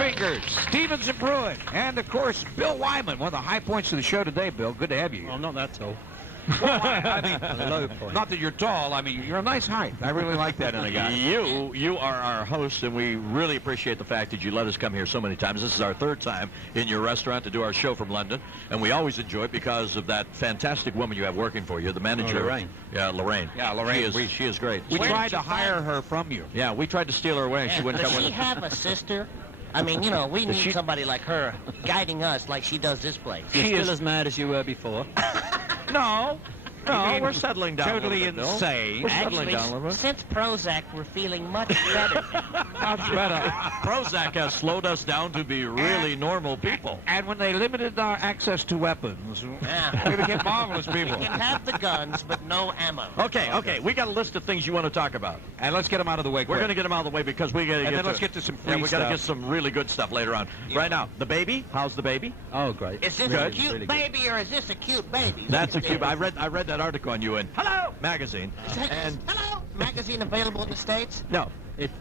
Fingers, Stevens and Pruitt, and of course Bill Wyman, one of the high points of the show today. Bill, good to have you here. Well, I'm not that tall. Well, I mean, The low point. not that you're tall. I mean, you're a nice height. I really like that in a guy. You are our host, and we really appreciate the fact that you let us come here so many times. This is our third time in your restaurant to do our show from London, and we always enjoy it because of that fantastic woman you have working for you, the manager. Lorraine. Yeah, Lorraine. Yeah, Lorraine. She is great. We tried to hire her from you. Yeah, we tried to steal her away, and she wouldn't Does come she with us. have a sister? I mean, you know, we need she- somebody like her guiding us like she does this place. You're She still is- as mad as you were before. No, we're settling down. Totally a little bit, insane. We're settling Actually, down a little bit. since Prozac, we're feeling much better. Much better. Prozac has slowed us down to be really normal people. And when they limited our access to weapons, Yeah. we became marvelous people. We can have the guns, but no ammo. Okay, we got a list of things you want to talk about. And let's get them out of the way We're quick. going to get them out of the way because we got to And get then to, let's get to some free we got to stuff. get some really good stuff later on. Right now, the baby. How's the baby? Oh, great. Is this Good. a cute Really good. baby or is this a cute baby? That's a cube. I read that article on you in Hello magazine. And Hello, magazine available in the States? no,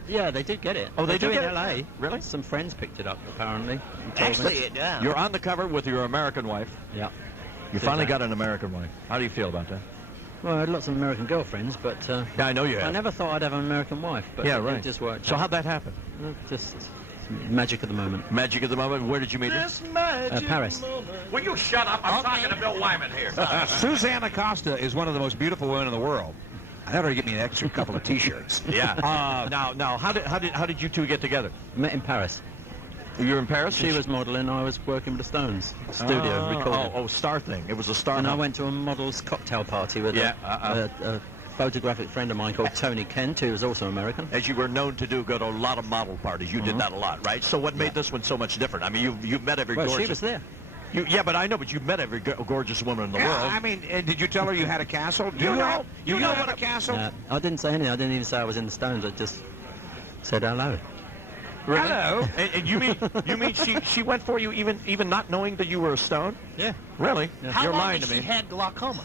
Yeah, they did get it. Oh, they do do in get it? LA. Really? Some friends picked it up, apparently. and told me. Actually, yeah. you're on the cover with your American wife. Yeah. You Did finally that. got an American wife. How do you feel about that? Well, I had lots of American girlfriends, but Yeah, I know you I have. never thought I'd have an American wife. But Yeah, it right. just worked So out. how'd that happen? Just magic of the moment. Magic at the moment. Where did you meet her? Paris. Will you shut up? I'm Okay. talking to Bill Wyman here. Susanna Acosta is one of the most beautiful women in the world. I thought her to get me an extra couple of T-shirts. Yeah. Now, how did you two get together? Met in Paris. You were in Paris. She was modelling. I was working with the Stones. Studio, recording. Oh, star thing. It was a star. And I hunt. went to a model's cocktail party with Yeah, a photographic friend of mine called Tony Kent, who was also American. As you were known to do, go to a lot of model parties. You did that a lot, right? So what made this one so much different? I mean, you've met every Well, gorgeous. she was there. Yeah, but I know, but you've met every gorgeous woman in the Yeah, world. I mean, did you tell her you had a castle? Do you know what a castle? I didn't say anything. I didn't even say I was in the Stones. I just said hello. Really? Hello. And you mean she went for you even not knowing that you were a Stone? Yeah. Really? How You're long lying did to she me. had glaucoma?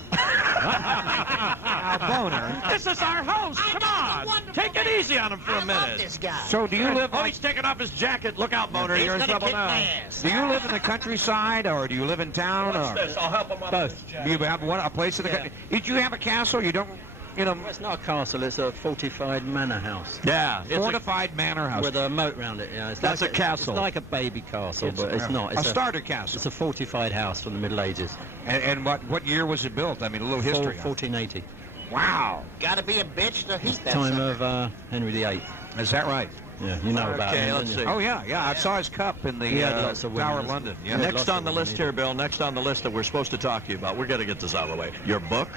Boner. This is our host. I Come know, on. wonderful Take it man. easy on him for I a love minute. this guy. So do you live? Oh, he's taking off his jacket. Look out, Boner. He's You're in gonna trouble kick now. my ass. Do you live in the countryside, or do you live in town, What's or this? I'll help him up. Both. do you have a place in the country? Did you have a castle? You don't, you know, Well, it's not a castle. It's a fortified manor house Yeah. It's fortified manor house. with a moat round it. Yeah, it's That's like a castle. It's like a baby castle, but it's not. a It's starter castle. It's a fortified house from the Middle Ages. And what year was it built? I mean, a little history. on it. 1480. Wow. Gotta be a bitch to heat that Time sucker. of Henry VIII. Is that right? Yeah, you know about Okay, him. let's don't see. you? Oh yeah. I saw his cup in the He had lots of women, Tower of doesn't London. he? Yeah. Yeah. Next lots on of the women, list here, Bill. Next on the list that we're supposed to talk to you about. We're going to get this out of the way. Your book.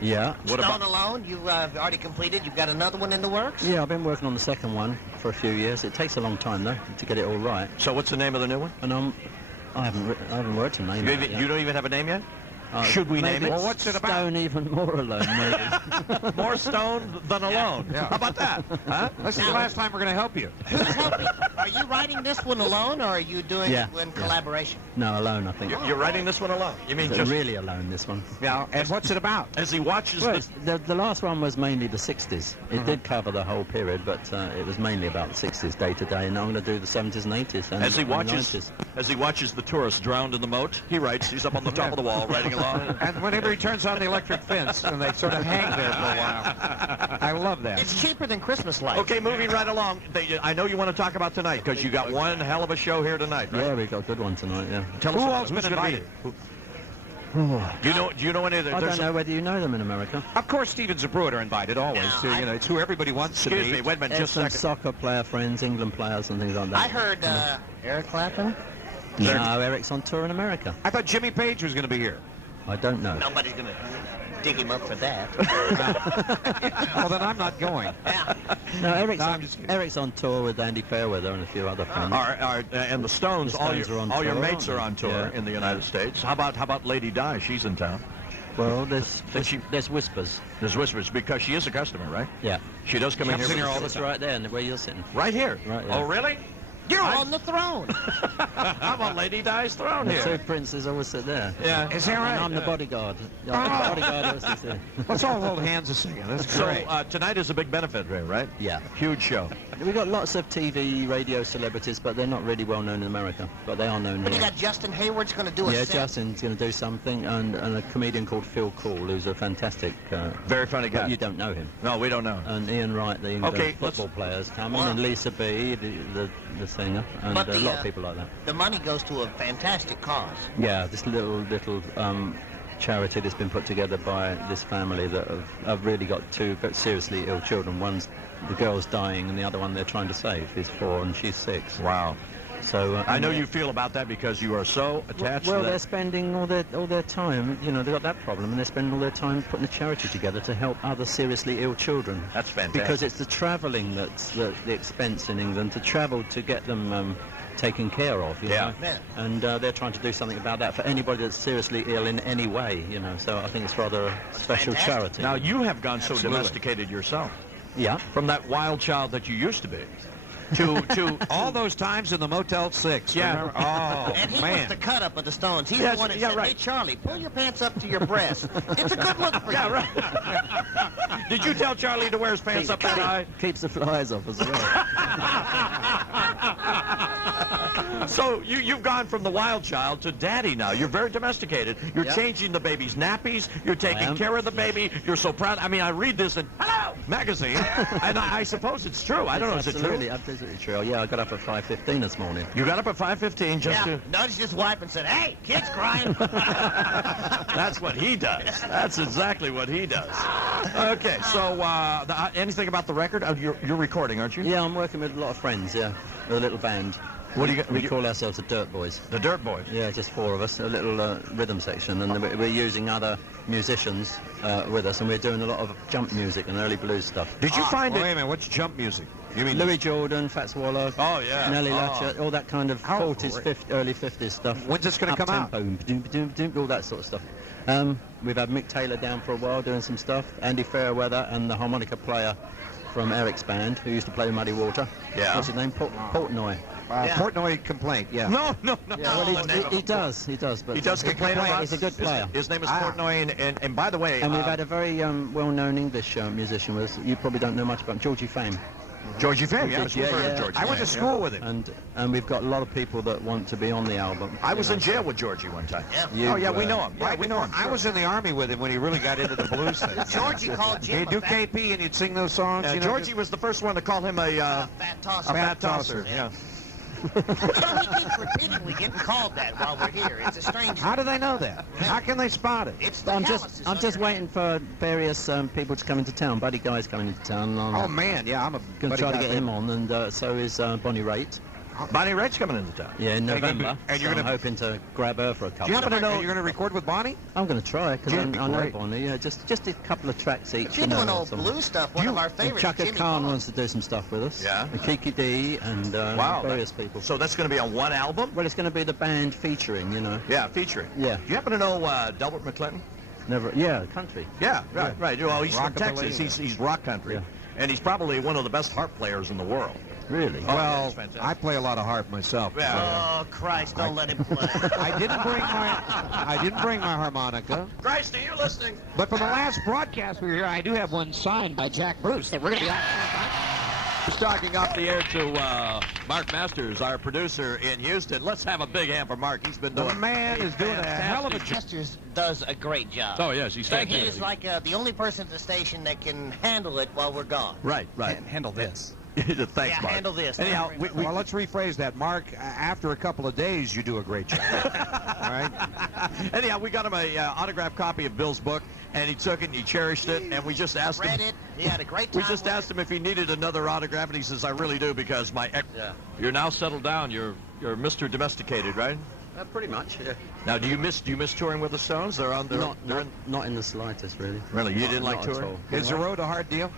Yeah. What Stone about? Alone, you've already completed. You've got another one in the works? Yeah, I've been working on the second one for a few years. It takes a long time though to get it all right. So what's the name of the new one? And I haven't worked a name. You, out yet. you don't even have a name yet. Should we name maybe it? Well, what's it about? Stone even more alone, maybe. More Stone than Alone. Yeah. How about that? Huh? This is the last time we're going to help you. Who's helping? Are you writing this one alone, or are you doing Yeah. it in collaboration? No, alone, I think. You're writing this one alone. You mean just Really alone, this one. Yeah. And what's it about? as he watches Well, this? the last one was mainly the 60s. It did cover the whole period, but it was mainly about the 60s day to day, and I'm going to do the 70s and 80s and As he and watches, 90s. as he watches the tourists drowned in the moat, he writes. He's up on the top of the wall writing along. And whenever he turns on the electric fence, and they sort of hang there for a while. I love that. It's cheaper than Christmas lights. Okay, moving right along. I know you want to talk about tonight because you got one hell of a show here tonight. Right? Yeah, we got a good one tonight, yeah. Tell Who us all's who's been gonna be- invited? Do you know any of the? I there's don't know whether you know them in America. Of course, Stevens and Pruitt are invited always. Now, So, you know, it's who everybody wants to Excuse be. me, wait a minute, There's just a some second. soccer player friends, England players and things like that. I heard Eric Clapton. No, Eric's on tour in America. I thought Jimmy Page was going to be here. I don't know. Nobody's gonna dig him up for that. Well, then I'm not going. Yeah. No, Eric's, No, I'm on, just kidding. Eric's on tour with Andy Fairweather and a few other friends. And the Stones, The all Stones are on your tour, mates are on aren't they? tour Yeah. in the United States. How about Lady Di? She's in town. Well, she- there's whispers. There's whispers because she is a customer, right? Yeah. She does come in Comes here in here all the It's time. right there, where you're sitting. right here. Right, yeah. Oh, really? You're on the throne. I'm on Lady Di's throne The here. two princes always sit there. Yeah. Is that And right? I'm the bodyguard. The bodyguard always sits there. Let's all hold hands a second. That's So great. tonight is a big benefit, right? Yeah. Huge show. We've got lots of TV, radio celebrities, but they're not really well known in America. But they are known But you here. got Justin Hayward's going to do a Yeah, set. Justin's going to do something, and a comedian called Phil Cool, who's a fantastic... Very funny guy. You don't know him. No, we don't know. And Ian Wright, the England Okay, football players coming, Wow. and Lisa B, the singer, and But a lot of people like that. The money goes to a fantastic cause. Yeah, this little charity that's been put together by this family that have really got two very seriously ill children. One's the girl's dying, and the other one they're trying to save. He's 4 and she's 6. Wow. So I know you feel about that because you are so attached Well, to they're that. spending all their time. You know, they've got that problem, and they're spending all their time putting a charity together to help other seriously ill children. That's fantastic. Because it's the travelling that's the expense in England to travel to get them taken care of. You know? Yeah. And they're trying to do something about that for anybody that's seriously ill in any way. You know, so I think it's rather a special fantastic. charity. Now, you have gone so Absolutely. domesticated yourself. Yeah. From that wild child that you used to be to All those times in the Motel 6. Yeah. Remember? Oh, And he was man. the cut up of the Stones. He's Yes, the one that yeah, said, right. "Hey, Charlie, pull your pants up to your breast. It's a good look for you." Yeah, right. Did you tell Charlie to wear his pants up that high? Keeps the flies off as well. So you've gone from the wild child to daddy now. You're very domesticated. You're Yeah. changing the baby's nappies. You're taking am. care of the baby. You're so proud. I mean, I read this in Hello magazine, and I suppose it's true. I don't know. Is it Absolutely, true? absolutely true. Yeah, I got up at 5:15 this morning. You got up at 5:15 just Yeah, to... nudged his wife and said, "Hey, kid's crying." That's what he does. That's exactly what he does. Okay, so anything about the record? You're recording, aren't you? Yeah, I'm working with a lot of friends. Yeah, with a little band. What do you got? We call ourselves the Dirt Boys. The Dirt Boys. Yeah, just 4 of us, a little rhythm section, and we're using other musicians with us, and we're doing a lot of jump music and early blues stuff. Did you find Wait it? a minute, what's jump music? You mean Louis Jordan, Fats Waller, Oh, yeah. Nellie Oh. Latcher, all that kind of Oh, 40s, great. 50s, early 50s stuff. When's this gonna come out? All that sort of stuff. We've had Mick Taylor down for a while doing some stuff, Andy Fairweather, and the harmonica player from Eric's band, who used to play with Muddy Water. Yeah. What's his name? Portnoy. Yeah. Portnoy Complaint, yeah. No. Yeah, well, he does, but He does complain about. He's a good player. His name is Portnoy, and by the way, And we've had a very well-known English musician with us. You probably don't know much about him, Georgie Fame. Georgie Fame. Yeah, Yeah, we've heard of yeah. Georgie I went to Fame, school with him. And we've got a lot of people that want to be on the album. I was you in know. jail with Georgie one time. Yeah. Oh yeah, we know him. Yeah, Right, we know him. I was in the Army with him when he really got into the blues thing. Georgie called Jim He'd a do fat, KP and he'd sing those songs. you know, Georgie was the first one to call him a fat tosser. fat tosser. Yeah. You know, he keeps repeatedly getting called that while we're here. It's a strange... How do they know that? How can they spot it? It's the I'm calluses just on your waiting for various people to come into town. Buddy Guy's coming into town. And Oh I'm man, yeah, I'm a going to buddy try to guy get him on, and so is Bonnie Raitt. Bonnie Raitt's coming into town. Yeah, in Are you gonna be- November. and you're so I'm gonna- hoping to grab her for a Do couple. you happen to know know- you're going to record with Bonnie? I'm going to try because That'd be I know great. Bonnie. Yeah, just a couple of tracks each. If you're you know, doing old some- blues stuff, one of our And favorites, Chaka Jimmy Khan Pond. wants to do some stuff with us. Yeah. And Kiki D and Wow. various people. So that's going to be on one album? Well, it's going to be the band featuring, you know. Yeah, featuring. Yeah. Do you happen to know Delbert McClinton? Never. Yeah, country. Yeah, right. Well, he's from Rockabilly, Texas. He's rock country, Yeah. and he's probably one of the best harp players in the world. Really. Oh, yeah, Well, it's fantastic. I play a lot of harp myself. Yeah. Oh, Christ, don't let him play. I didn't bring my harmonica, Christ, are you listening? but for the last broadcast we were here, I do have one signed by Jack Bruce that we're going to be on. Just talking off the air to Mark Masters, our producer in Houston. Let's have a big hand for Mark. He's been The doing man is doing a hell of a job. Chester's does a great job. Oh, yes, he's And he fantastic. is like the only person at the station that can handle it while we're gone. Right. Handle this. Thanks, Yeah, Mark. handle this. Anyhow, we, Well, let's rephrase that. Mark, after a couple of days, you do a great job. All right? anyhow, we got him a autographed copy of Bill's book, and he took it and he cherished it, and we just asked Read him. it. He had a great time. We just with asked him if he needed another autograph, and he says, "I really do, because my ex." Yeah. You're now settled down. You're Mr. Domesticated, right? Pretty much. Yeah. Now, do you miss touring with the Stones? They're on. They're in. Not in the slightest, really. Really, you didn't like Not at touring? all. Is the road a hard deal?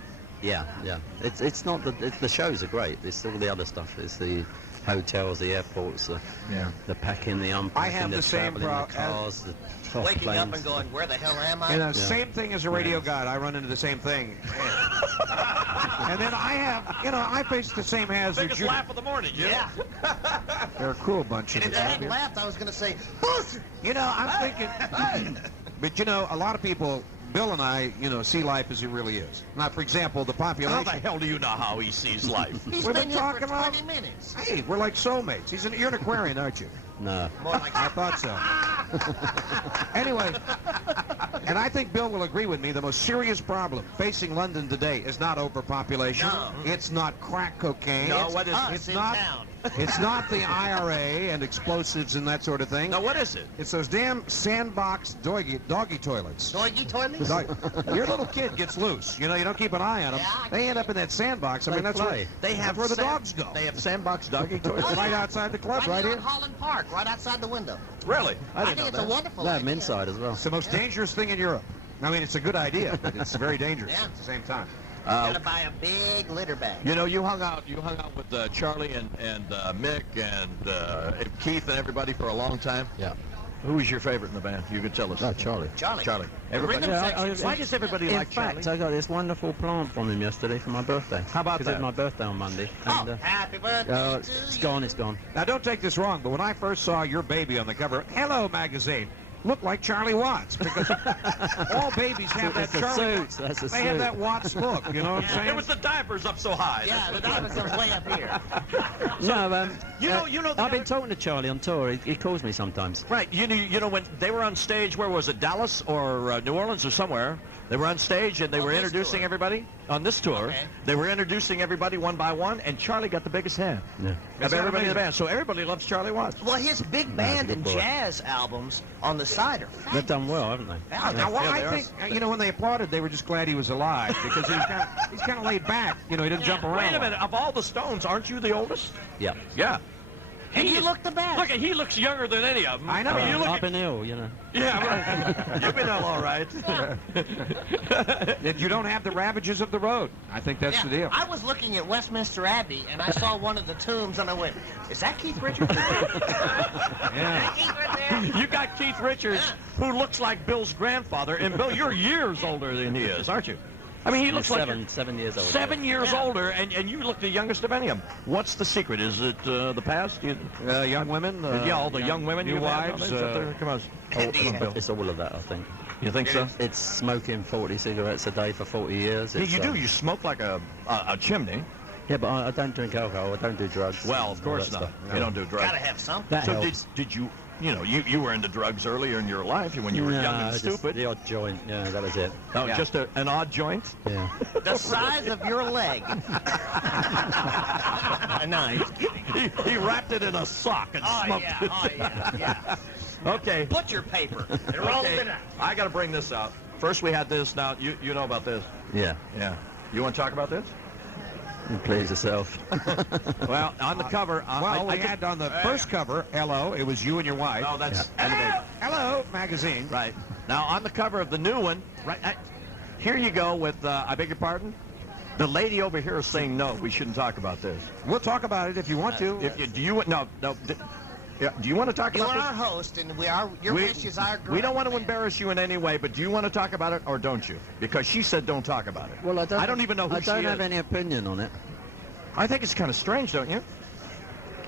Yeah, yeah. It's not the shows are great. It's all the other stuff. It's the hotels, the airports, the packing, the unpacking, I have the same traveling, the problem. cars, the Waking up planes. and going, where the hell am I? And the same thing as a radio guide. I run into the same thing. And then I have, I face the same hazard. Biggest laugh of the morning, Jim. Yeah. They're a cool bunch And of if I guys. hadn't laughed, I was going to say, bullshit. I'm thinking, but a lot of people, Bill and I, see life as it really is. Now, for example, the How population. the hell do you know how he sees life? He's We've been been here talking for about- 20 minutes. Hey, we're like soulmates. You're an Aquarian, aren't you? No. More like I thought so. Anyway, and I think Bill will agree with me, the most serious problem facing London today is not overpopulation. No. It's not crack cocaine. No, It's- what is it? It's in not. town. It's not the IRA and explosives and that sort of thing. Now, what is it? It's those damn sandbox doggy toilets. Doggy toilets? Your little kid gets loose. You don't keep an eye on them. Yeah, They end up in that sandbox. I mean, that's where, They have that's where the sand- dogs go. They have sandbox doggy toilets? Right outside the club, right here here. in Holland Park, right outside the window. Really? I think it's a wonderful They have them idea. inside as well. It's the most dangerous thing in Europe. I mean, it's a good idea, but it's very dangerous Yeah. at the same time. Gotta buy a big litter bag. You hung out with Charlie and Mick and Keith and everybody for a long time. Yeah. Who was your favorite in the band? You could tell us. No, Charlie. Charlie. Charlie. The Everybody. rhythm section. Why does everybody In like fact, Charlie? I got this wonderful plant from him yesterday for my birthday. How about Because that? it's my birthday on Monday. Oh, And, happy birthday to it's you. gone, it's gone. Now, don't take this wrong, but when I first saw your baby on the cover of Hello magazine, looked like Charlie Watts because all babies have that That's a Charlie. suit. That's a They have suit. that Watts look. You know what I'm saying? It was the diapers up so high. Yeah, the dinosaur's way up here. No, You know the I've been other- talking to Charlie on tour. He calls me sometimes. Right. You know when they were on stage, where was it? Dallas or New Orleans or somewhere? They were on stage and they On were this introducing tour. everybody on this tour. Okay. They were introducing everybody one by one, and Charlie got the biggest hand Yeah. of that everybody in the amazing? band. So everybody loves Charlie Watts. Well, his big band good and boy. jazz albums on the side are They've done well, haven't they? fabulous. Now, well, Yeah, I they are. think, when they applauded, they were just glad he was alive because he's kind of laid back. He doesn't jump around. Wait a minute. Of all the Stones, aren't you the oldest? Yeah. Yeah. And you look the best. Look, he looks younger than any of them. I know. mean, you look I've at, been ill, you know. yeah, right. You've been ill, all right. You don't have the ravages of the road. I think that's the deal. I was looking at Westminster Abbey and I saw one of the tombs and I went, is that Keith Richards? Yeah. Keith right there? You got Keith Richards, who looks like Bill's grandfather, and Bill, you're years older than he is, aren't you? I mean, he looks like you're 7 years old. 7 years Yeah. older, and you look the youngest of any of them. What's the secret? Is it the past? Young women. Yeah, all the young women new you've had wives, nowadays up there? Come on. Come on, Bill. It's all of that, I think. You think so? It's smoking 40 cigarettes a day for 40 years. Yeah, It's, you do. You smoke like a chimney. Yeah, but I don't drink alcohol. I don't do drugs. Well, of all course that not. stuff. You don't do drugs. Gotta have something. That So helps. did you? You were into drugs earlier in your life when you were young and just stupid. the odd joint. Yeah, that was it. Oh, Yeah. just an odd joint. Yeah. The size of your leg. No, I'm just kidding. He wrapped it in a sock and Oh, smoked yeah, it. oh, yeah. Okay. Butcher paper. They're all Okay. in it. I got to bring this out. First we had this. Now you know about this. Yeah. Yeah. You want to talk about this? You please yourself. Well, on the cover. Well, we I had on the first cover, hello, it was you and your wife. Oh, that's Hello magazine. right. Now on the cover of the new one, right? Here you go with. I beg your pardon. The lady over here is saying no. We shouldn't talk about this. We'll talk about it if you want to. If you do you no. Yeah, do you want to talk You about are our this? host, and your wish is our We don't want to command. embarrass you in any way, but do you want to talk about it or don't you? Because she said don't talk about it. Well, I don't even know who I don't she have is. any opinion on it. I think it's kind of strange, don't you?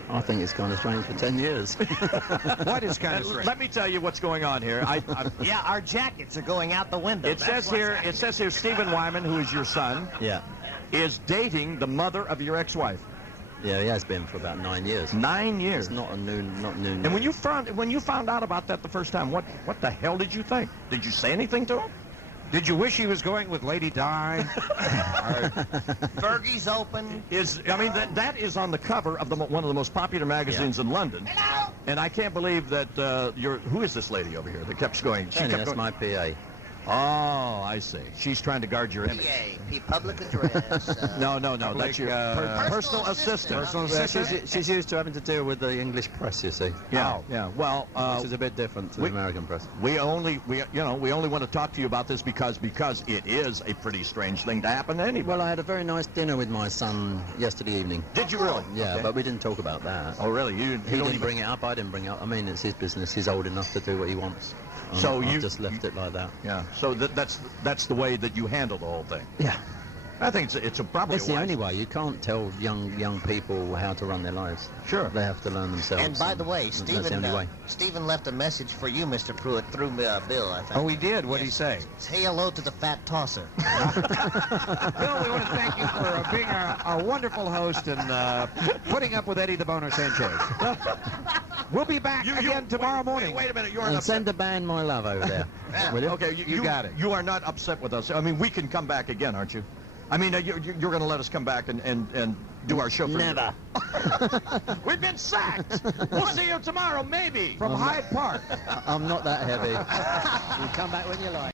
I think it's kind of strange for 10 years. What is kind of strange? Let me tell you what's going on here. Yeah, our jackets are going out the window. It That's says here Stephen Wyman, who is your son, Yeah. is dating the mother of your ex-wife. Yeah, he has been for about 9 years. 9 years. It's not new. And when you found out about that the first time, what the hell did you think? Did you say anything to him? Did you wish he was going with Lady Di? Fergie's open. That is on the cover of one of the most popular magazines in London. Hello. And I can't believe that who is this lady over here that kept going? She Penny, kept that's going. my PA. Oh, I see. She's trying to guard your image. PA, public address. No, that's your personal assistant. Personal Yeah, assistant. she's used to having to deal with the English press, you see. Yeah. Well, Which is a bit different to the American press. we only want to talk to you about this because it is a pretty strange thing to happen to anybody. Well, I had a very nice dinner with my son yesterday evening. Did you really? Yeah, Okay. but we didn't talk about that. Oh, really? He didn't bring it up. I didn't bring it up. I mean, it's his business. He's old enough to do what he wants. So I've you just left it like that. Yeah. So that's the way that you handle the whole thing. Yeah. I think it's probably It's the only way. You can't tell young people how to run their lives. Sure. They have to learn themselves. And by the way, that's the only way. Stephen left a message for you, Mr. Pruitt, through Bill, I think. Oh, he did? What'd he say? Say hello to the fat tosser. Bill, we want to thank you for being our wonderful host and putting up with Eddie the Boner Sanchez. We'll be back again tomorrow morning. Wait a minute. You're And upset. send the band my love over there. Will you? Okay, You got it. You are not upset with us. I mean, we can come back again, aren't you? I mean, you're going to let us come back and do our show for Never. We've been sacked. We'll see you tomorrow, maybe. From Hyde Park. I'm not that heavy. You come back when you like.